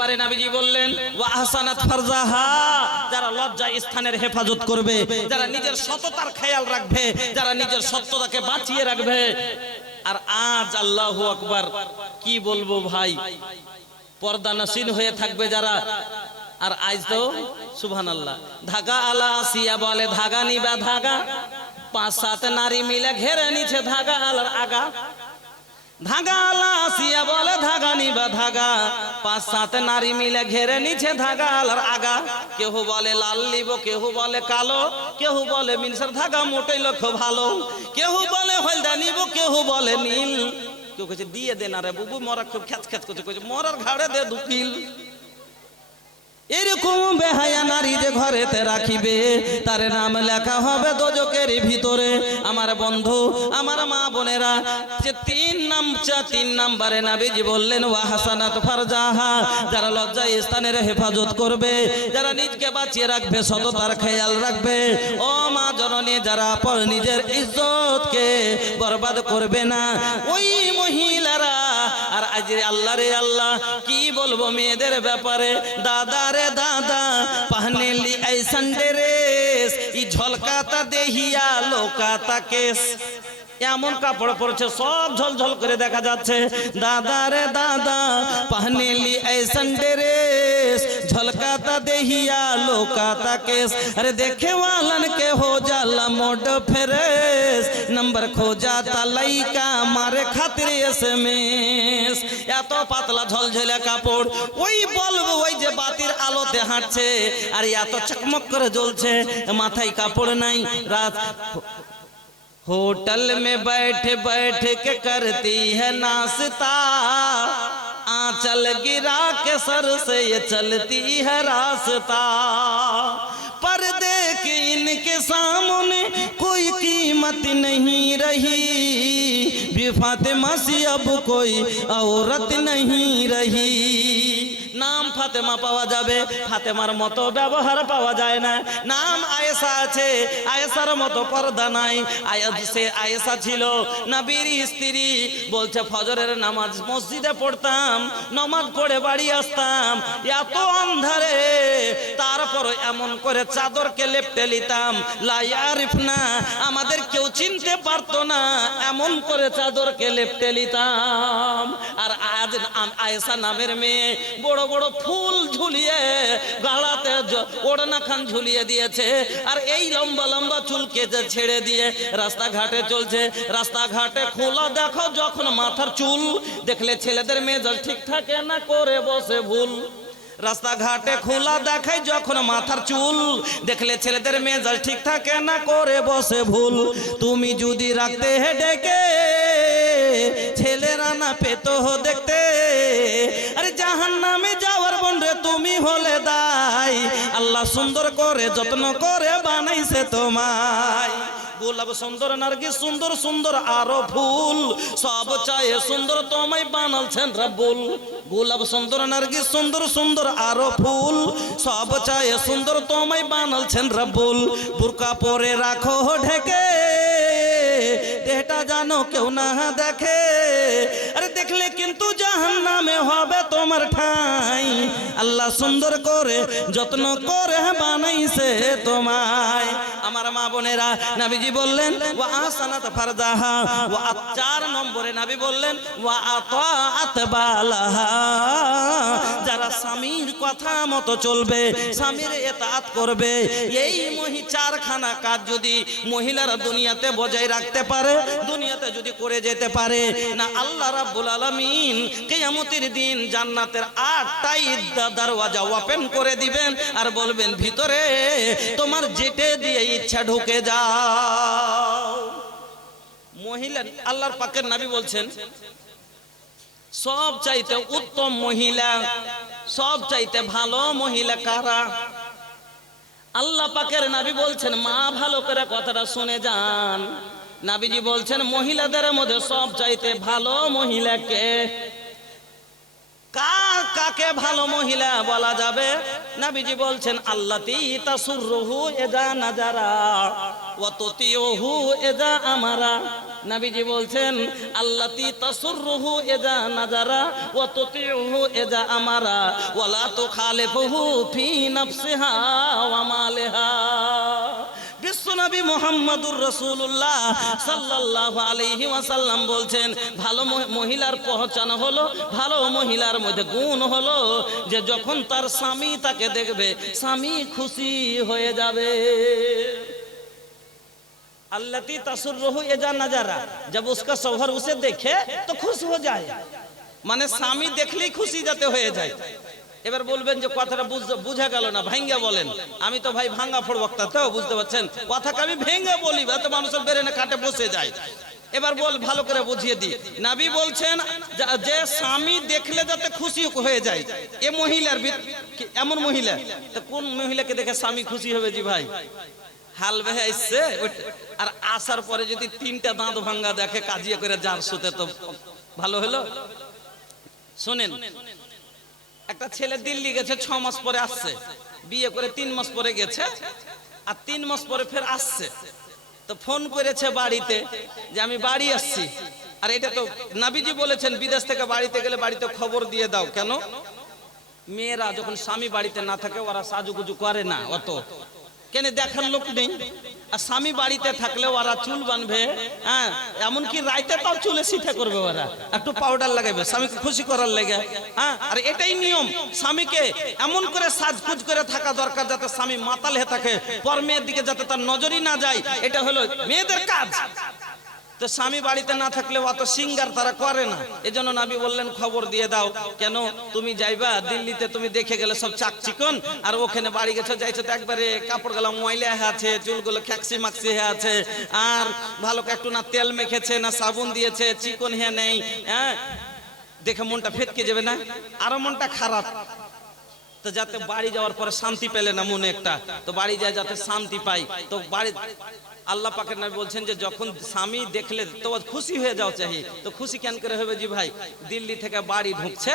বারে নবীজি বললেন ওয়া আহসানাত ফারজাহা, যারা লজ্জা স্থানের হেফাজত করবে, যারা নিজের সততার খেয়াল রাখবে, যারা নিজের সত্যতাকে বাঁচিয়ে রাখবে। আর আজ আল্লাহু আকবার কি বলবো ভাই, পর্দানশীন হয়ে থাকবে যারা। আর আজ তো সুবহানাল্লাহ, ধাগা আলা আসিয়া বলে ধাগা নিবা ধাগা, 5-7 নারী মিলে ঘেরে নিছে ধাগা আলার আগা। ধাগা আলা আসিয়া বলে ধাগা নিবা ধাগা, 5-7 নারী মিলে ঘেরে নিছে ধাগা আলার আগা। কেউ বলে লাল নিব, কেউ বলে কালো, কেউ বলে মিনসার ধাগা মোটেই লক্ষ্য ভালো, কেউ বলে হলদা নিব, কেউ বলে নীল। কেউ কইছে দিয়ে দে না রে বুবু, মরা খুব খ্যাচ খ্যাচ করছে, কইছে মরার ঘাড়ে দে দুকিল। এরকম বেহায়া নারী যে ঘরেতে রাখিবে, তার নাম লেখা হবে দোজকের ভিতরে। আমার বন্ধু, আমার মা বোনেরা, যে 3 নম্বরে নবীজি বললেন ওয়া হাসানাত ফারজাহা, যারা লজ্জা স্থানের হেফাজত করবে, যারা নিজকে বাঁচিয়ে রাখবে, সততার খেয়াল রাখবে। ও মা জননী, যারা নিজের ইজ্জতকে বরবাদ করবে না, ওই মহিলারা। আর আজ আল্লাহ রে আল্লাহ, কি বলবো মেয়েদের ব্যাপারে। দাদা রে দাদা, पहने ली ऐसन ड्रेस, ই ঝলকাতা দেহিয়া লোকাতা কেস। এমন কাপড় পরেছে সব ঝলঝল করে দেখা যাচ্ছে। দাদা রে দাদা, पहने ली ऐसन ड्रेस, झलकाता देहिया लोकाता केस। अरे देखे वालन के हो जाला मोड फ्रेश, नंबर खो जाता लइका मारे खातिर एसएमएस। এত পাতলা ঝলঝলে কাপড়, ওই বলবো ওই যে বাতির আলোতে হাঁটছে, আর এত চকমক করে জ্বলছে, মাথায় কাপড় নাই। রাত होटल में बैठ बैठ के करती है नाश्ता, आंचल गिरा के सर से ये चलती है रास्ता। पर्दे की इनके सामने कोई कीमत नहीं रही, फातिमा सी अब कोई औरत नहीं रही। নাম ফাতেমা পাওয়া যাবে, ফাতেমার মতো ব্যবহার পাওয়া যায় না। নাম আয়েশা আছে, আয়েশার মতো পর্দা নাই। আয়েশা ছিল নবীর স্ত্রী, বলছে ফজরের নামাজ মসজিদে পড়তাম, নামাজ পড়ে বাড়ি আসতাম, এত অন্ধারে তারপর এমন করে চাদরকে লেপটে নিতাম, লা ইয়ারিফনা, আমাদের কেউ চিনতে পারতো না, এমন করে চাদরকে লেপটে নিতাম। আর আজ আয়েশা নামের মেয়ে বড় বড় ফুল ঝুলিয়ে গালাতে ওড়না খান ঝুলিয়ে দিয়েছে, আর এই লম্বা লম্বা চুলকে ছেড়ে দিয়ে রাস্তাঘাটে চলছে। রাস্তাঘাটে খোলা দেখো যখন মাথার চুল, দেখলে ছেলেদের মেজাজ ঠিক থাকে না, করে বসে ভুল। রাস্তাঘাটে খোলা দেখায় যখন মাথার চুল, দেখলে ছেলেদের মেজাজ ঠিক থাকে না, করে বসে ভুল। তুমি যদি রাখতে হে ডেকে, ছেলেরা না পেতো দেখতে, আরে জাহান্নামে যাওয়ার বন্ডে তুমি হলে দায়। আল্লাহ সুন্দর করে যত্ন করে বানাইছে তোমায়। গোলাপ সুন্দর নার্গিস সুন্দর সুন্দর আরো ফুল, সব চায় সুন্দর তোমায় বানালছেন রব্বুল। গোলাপ সুন্দর নার্গিস সুন্দর সুন্দর আরো ফুল, সব চায় সুন্দর তোমায় বানালছেন রব্বুল। বুরকা পরে রাখো ঢেকে, দেহটা জানো কেউ না দেখে, আরে দেখলে কিন্তু জাহান্নামে হবে তোমার ঠাই। আল্লাহ সুন্দর করে যত্ন করে বানাইছে তোমায়। আমার মা বোনেরা, নবীজি বললেন ওয়া আহসানাত ফারজাহা, ওয়া 4 নম্বরে নবী বললেন ওয়া আতাআত বালাহা, যারা স্বামীর কথা মতো চলবে, স্বামীর ইতাআত করবে। এই 4খানা কাজ যদি মহিলারা দুনিয়াতে বজায় রাখতে পারে, দুনিয়াতে যদি করে যেতে পারে না, আল্লাহ রাব্বুল আলামিন কিয়ামতের দিন জান্নাতের 8টাই দরওয়াজা ওপেন করে দিবেন, আর বলবেন ভিতরে তোমার যেতে দিয়ে ইচ্ছা ঢুকে যাও। মহিলা, আল্লাহর পাকের নবী বলছেন সব চাইতে উত্তম মহিলা, সব চাইতে ভালো মহিলা কারা? আল্লাহ পাকের নবী বলছেন, মা ভালো করে কথাটা শুনে যান। নবীজি বলছেন মহিলাদের মধ্যে সব চাইতে ভালো মহিলাকে। কাকে ভালো মহিলা বলা যাবে? নবীজি বলছেন আল্লাতী তাসুররুহু ইযা নাজারা ওয়া তুতিউহু ইযা আমারা। নবীজি বলছেন আল্লাতি তাসুররুহু ইজা নাজারা ওয়া তুতিউহু ইজা আমারা ওয়া লা তুখালিফুহু ফি নাফসিহা ওয়া মালিহা। বিশ্বনবী মুহাম্মদুর রাসূলুল্লাহ সাল্লাল্লাহু আলাইহি ওয়াসাল্লাম বলছেন ভালো মহিলার পহচান হলো, ভালো মহিলার মধ্যে গুণ হলো যে যখন তার স্বামী তাকে দেখবে স্বামী খুশি হয়ে যাবে। अल्लती तसुर्रुहु इज़ा नज़रा, जब उसका शौहर उसे देखे तो खुश हो जाए, माने स्वामी देखलेই খুশি যাতে হয়ে যায়। এবার বলবেন যে কথাটা বুঝা গেল না, ভাঙ্গা বলেন। আমি তো ভাই ভাঙ্গা ফোড় বক্তা, তো বুঝতে পারছেন কথাকে আমি ভেঙে বলি, তো মানুষের ব্রেনে কাটে বসে যায়। এবার বল ভালো করে বুঝিয়ে দিই। নবী বলছেন যে স্বামী দেখলে যাতে খুশি হয়ে যায়, এ মহিলার এমন মহিলা, তো কোন মহিলাকে দেখে স্বামী খুশি হবে জি ভাই? হাল বেহে আসছে আর আসার পরে যদি তিনটা দাঁত ভাঙ্গা দেখে কাজিয়ে করে যার সুতে তো ভালো হলো। শোনেন, একটা ছেলে দিল্লি গেছে 6 মাস পরে আসছে, বিয়ে করে 3 মাস পরে গেছে আর 3 মাস পরে ফের আসছে। তো ফোন করেছে বাড়িতে যে আমি বাড়ি আসছি। আর এটা তো নবীজি বলেছেন বিদেশ থেকে বাড়িতে গেলে বাড়িতে খবর দিয়ে দাও। কেন? মেয়েরা যখন স্বামী বাড়িতে না থাকে ওরা সাজুগুজু করে না অত, কেন দেখার লোক নেই। আর স্বামী বাড়িতে থাকলে ওরা চুল বানবে, হ্যাঁ এমনকি রাইতে তাও চুলে সিঠে করবে, ওরা একটু পাউডার লাগাবে স্বামীকে খুশি করার লেগে। হ্যাঁ, আর এটাই নিয়ম, স্বামীকে এমন করে সাজগুজ করে থাকা দরকার যাতে স্বামী মাতাল হয়ে থাকে, পর মেয়ের দিকে যাতে তার নজরই না যায়। এটা হলো মেয়েদের কাজ। তো স্বামী বাড়িতে না থাকলে অত সিঙ্গার তারা করে না। এজন্য নবী বললেন খবর দিয়ে দাও। কেন? তুমি যাইবা দিল্লিতে, তুমি দেখে গেলে সব চাকচিকন, আর ওখানে বাড়ি গেছো যাইছো তো একবারে কাপড় গুলো ময়লা হয়ে আছে, চুলগুলো খ্যাক্সি মাক্সি হয়ে আছে, আর ভালো একটু না তেল মেখেছে না সাবুন দিয়েছে, চিকন হয়ে নেই। হ্যাঁ, দেখে মনটা ফেটকে যাবে না? আরো মনটা খারাপ। তো যাতে বাড়ি যাওয়ার পরে শান্তি পেলে না মনে একটা, তো বাড়ি যায় যাতে শান্তি পাই। তো বাড়ি আল্লাহ পাকের নবী বলছেন যে যখন স্বামী দেখলে তো খুশি হয়ে যাও চাই। তো খুশি কেন করে হবে জি ভাই? দিল্লি থেকে বাড়ি ঢুকছে,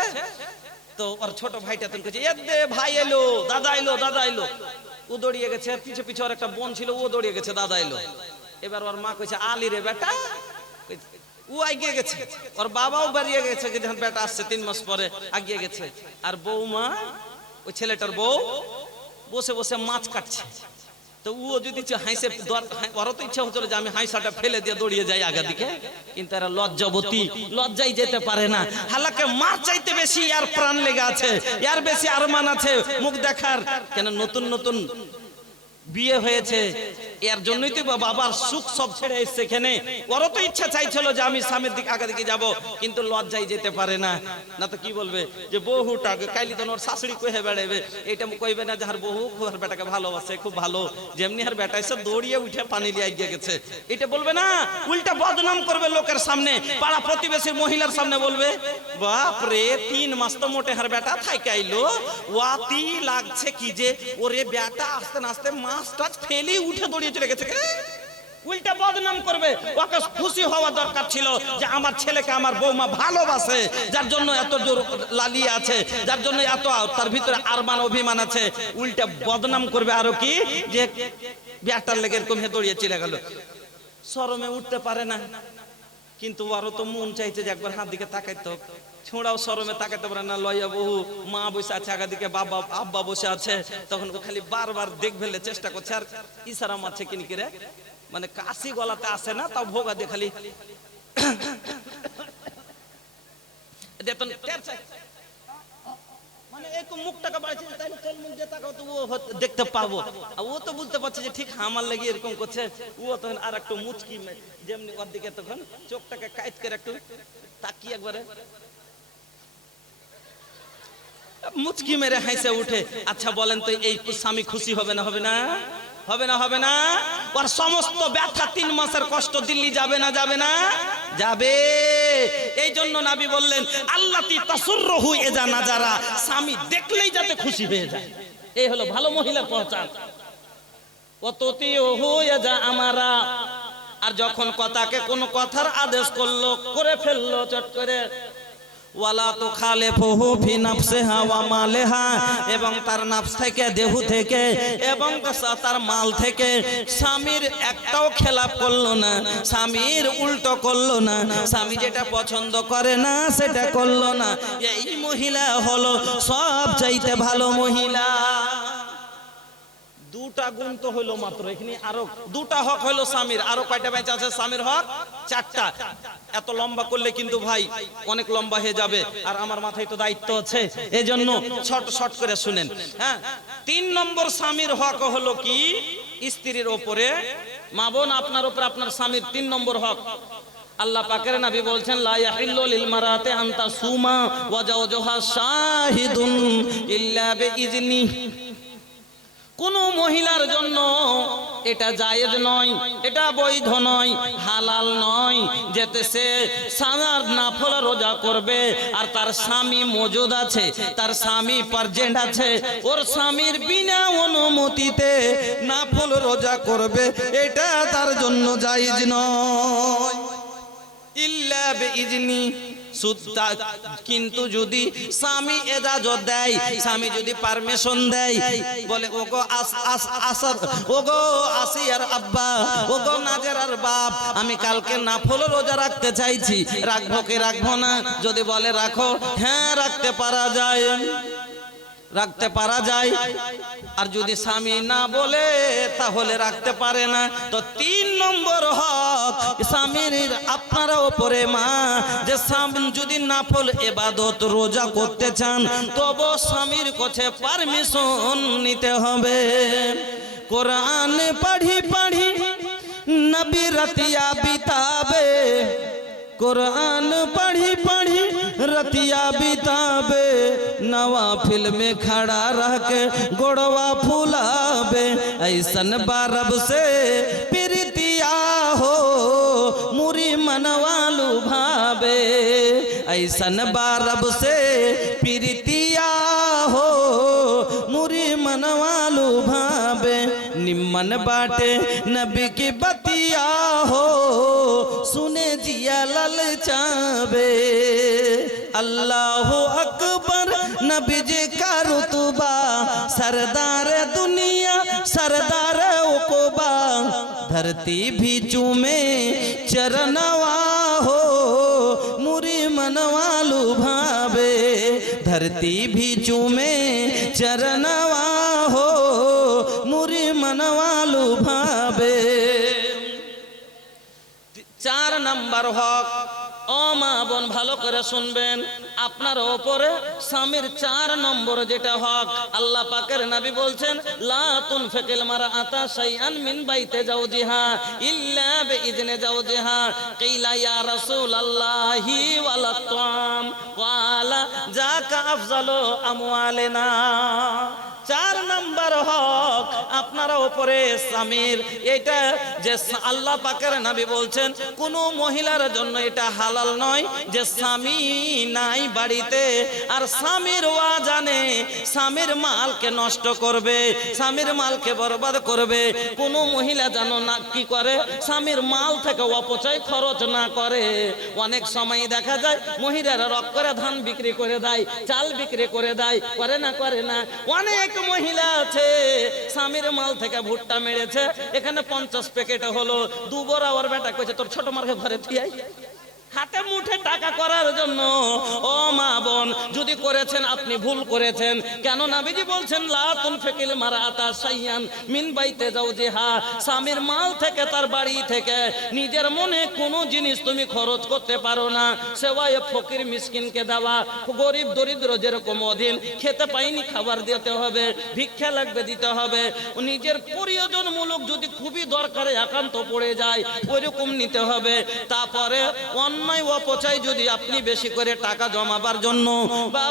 তো ওর ছোট ভাইটা তুমি কাছে দে ভাই এলো, দাদা এলো, দাদা এলো। ও দৌড়িয়ে গেছে, পিছে পিছে ওর একটা বোন ছিল, ও দৌড়িয়ে গেছে, দাদা এলো। এবার ওর মা কইছে আলি রে বেটা, ও এগিয়ে গেছে। ওর বাবাও বেরিয়ে গেছে, যখন বেটা আসছে 3 মাস পরে এগিয়ে গেছে। আর বৌমা, ওই ছেলেটার বউ বসে বসে মাছ কাটছে। তো ও যদি হাইসে, ওরও তো ইচ্ছা হচ্ছিল যে আমি হাইসাটা ফেলে দিয়ে দৌড়িয়ে যাই আগের দিকে, কিন্তু এরা লজ্জাবতী, লজ্জায় যেতে পারে না। হালাকে মাছ চাইতে বেশি আর প্রাণ লেগে আছে, এর বেশি আরমান আছে মুখ দেখার। কেন? নতুন নতুন বিয়ে হয়েছে, এর জন্যই তো বাবার সুখ সব ছেড়ে এসছে এখানে। ওরও তো ইচ্ছা চাইছিল যে আমি স্বামীর দিকে আগে দিকে যাব, কিন্তু লজ্জায় যেতে পারে না। না তো কি বলবে যে বহুটা কাইলি তো ওর শাশুড়ি কহে বেড়াবে, এটা কইবে না যে হার বহু আর বেটাকে ভালোবাসে খুব ভালো, যেমনি আর বেটা এসে দৌড়িয়ে উঠে পানি লিয়ে গিয়ে গেছে, এটা বলবে না। উল্টা বদনাম করবে লোকের সামনে, পাড়া প্রতিবেশীর মহিলার সামনে বলবে বাপ রে 3 মাস তো মোটে হার বেটা থাইকে আইলো, ওয়াতি লাগছে কি যে ওরে বেটা আস্তে আস্তে মাছটা ফেলে উঠে দৌড়িয়ে চলে গেছে। উল্টা বদনাম করবে। ওকে খুশি হওয়া দরকার ছিল যে আমার ছেলেকে আমার বৌমা ভালোবাসে, যার জন্য এত জোর লালিয়ে আছে, যার জন্য এত তার ভিতরে আরমান অভিমান আছে। উল্টা বদনাম করবে আরো কি যে বেটার লেগে এরকম দৌড়িয়ে চলে গেল। শরমে উঠতে পারে না, কিন্তু আরো তো মন চাইছে যে একবার হাত দিকে তাকাইতো। ছোঁড়াও শরমে তাকাতে পারে না, লইয়া বহু মা বসে আছে আগা দিকে, বাবা আব্বা বসে আছে, তখন খালি বারবার দেখবেলে চেষ্টা করছে আর ইশারা মারছে কিনি করে, মানে কাশি গলাতে আসে না, তাও ভোগা দিয়ে খালি মানে একটু মুখটাকে বাড়ছে, তাইলে চল মুখ দিয়ে তাকাও তো ও দেখতে পাবো। আর ও তো বুঝতে পারছে যে ঠিক আমার লেগে এরকম করছে। ও তখন আর একটু মুচকি যেমনি ওর দিকে তখন চোখটাকে কাইট করে একটু তাকিয়ে একবারে মুচকি মেরে হাসে উঠে। আচ্ছা বলেন তো এই স্বামী খুশি হবে না? হবে না? হবে না? হবে না? ওর সমস্ত ব্যথা 3 মাসের কষ্ট দিল্লি যাবে না? যাবে না? যাবে। এই জন্য নবী বললেন আল্লাতি তাসুররুহু ইজা নাজারা, স্বামী দেখলেই যাতে খুশি হয়ে যায়। এই হলো ভালো মহিলার পহচান। ও তুতিউহু ইজা আমারা, আর যখন কথাকে কোনো কথার আদেশ করলো, করে ফেললো চট করে, ওয়ালা তুখালিফুহু ফি নাফসিহা ওয়া মালিহা, এবং তার নাফস থেকে, দেহ থেকে এবং তার মাল থেকে স্বামীর একটাও খেলাপ করলো না, স্বামীর উল্টো করলো না, স্বামী যেটা পছন্দ করে না সেটা করলো না। এই মহিলা হলো সব চাইতে ভালো মহিলা। দুটা গুণ তো হইলো মাত্র, এখানে আরো দুটা হক হইলো স্বামীর। আরো কয়টা বেঁচে আছে স্বামীর হক? চারটা। এত লম্বা করলে কিন্তু ভাই অনেক লম্বা হয়ে যাবে, আর আমার মাথায় তো দায়িত্ব আছে, এই জন্য শর্ট করে শুনেন। হ্যাঁ, 3 নম্বর স্বামীর হক হলো কি? স্ত্রীর ওপরে। মা বোন, আপনার উপর আপনার স্বামীর 3 নম্বর হক। আল্লাহ পাকের নবী বলছেন, লা ইয়াহিল্লু লিল মারাতি আন তাসুমা ওয়া জাওজুহা শাহিদুন ইল্লা বিইজনি। কোন মহিলার জন্য এটা জায়েজ নয়, এটা বৈধ নয়, হালাল নয়, যেতে সে সানার নাফল রোজা করবে আর তার স্বামী মজুদ আছে, তার স্বামী প্রেজেন্ট আছে, ওর স্বামীর বিনা অনুমতিতে নাফল রোজা করবে, এটা তার জন্য জায়েজ নয়। ইল্লা বিইজনি। কিন্তু যদি স্বামী এজাজত দেয়, স্বামী যদি পারমিশন দেয়, বলে ওগো ওগো আসিয়ার আব্বা, ওগো নাজেরার বাপ, আমি কালকে নাফল রোজা রাখতে চাইছি, রাখবো কি রাখবো না? যদি বলে রাখো, হ্যাঁ রাখতে পারা যায়, রাখতে পারা যায়। আর যদি স্বামী না বলে তাহলে রাখতে পারে না। তো 3 নম্বর হক স্বামীর আপনার উপরে মা, যে স্বামী যদি নাফল ইবাদত রোজা করতে চান তবে স্বামীর কাছে পারমিশন নিতে হবে। কোরআন পড়ি পড়ি নবী রতিয়া বিতাবে, कुरान पढ़ी पढ़ी रतिया बिताबे, नवाफिल में खड़ा रह के गोड़वा फुलाबे, ऐसन बारब से प्रीतिया हो मुरी मनवालू भावे, ऐसन बारब से प्रीतिया हो मुरी मनवालू भावे, निम्मन बाटे नबी की बतिया हो सुने जिया ललचावे, अल्लाहु अकबर नबी जी का रुतबा, सरदार दुनिया सरदार उक़बा, धरती भी चूमे चरनवा हो मुरी मनवालू भावे, धरती भी चूमे चरनवा हो मुरी मनवालू भावे। 4 নম্বর হক। ও মা বোন, ভালো করে শুনবেন, আপনার ওপরে স্বামীর 4 নম্বর যেটা হক, আল্লাহ পাকের নবী বলছেন, লা তুনফিকিল মারআতা শাইআন মিন বাইতি জাওজিহা ইল্লা বিইজনি জাওজিহা, কিলা ইয়া রাসূলুল্লাহি ওয়ালা তাম ওয়ালা যাকা আফজালু আমওয়ালিনা। 4 নম্বর হক আপনার উপরে স্বামীর, এটা যে আল্লাহ পাকের নবী বলছেন কোন মহিলার জন্য এটা হালাল নয় যে স্বামী নাই বাড়িতে আর স্বামীর ওয়াজানে স্বামীর মালকে নষ্ট করবে, স্বামীর মালকে বরবাদ করবে। কোন মহিলা জানো না কি করে, স্বামীর মাল থেকে অপচয় খরচ না করে। অনেক সময় দেখা যায় মহিলারা রক করে ধান বিক্রি করে দেয়, চাল বিক্রি করে দেয়, করে না করে না। অনেক মহিলা আছে স্বামীর মাল থেকে ভুট্টা মেরেছে, এখানে 50 প্যাকেট হলো, 2 বড় আর বেটা কইছে তোর ছোট মার্কে ঘরে থিয়াই, হাতে মুঠে টাকা করার জন্য। ও মা বোন, যদি করেছেন আপনি ভুল করেছেন। কেন নবীজি বলছেন, লা তুনফিকিল মারআতা শাইআন মিন বাইতি জাওজিহা, স্বামীর মাল থেকে তার বাড়ি থেকে নিজের মনে কোনো জিনিস তুমি খরচ করতে পারো না। সেওয়ায়ে ফকির মিসকিনকে দেওয়া, গরিব দরিদ্র যেরকম অধীন খেতে পাইনি খাবার দিতে হবে, ভিক্ষা লাগবে দিতে হবে। নিজের প্রয়োজনমূলক যদি খুবই দরকারে একান্ত পড়ে যায় ওইরকম নিতে হবে। তারপরে অন্যায় অপচয় যদি আপনি বেশি করে টাকা জমাবার জন্য বা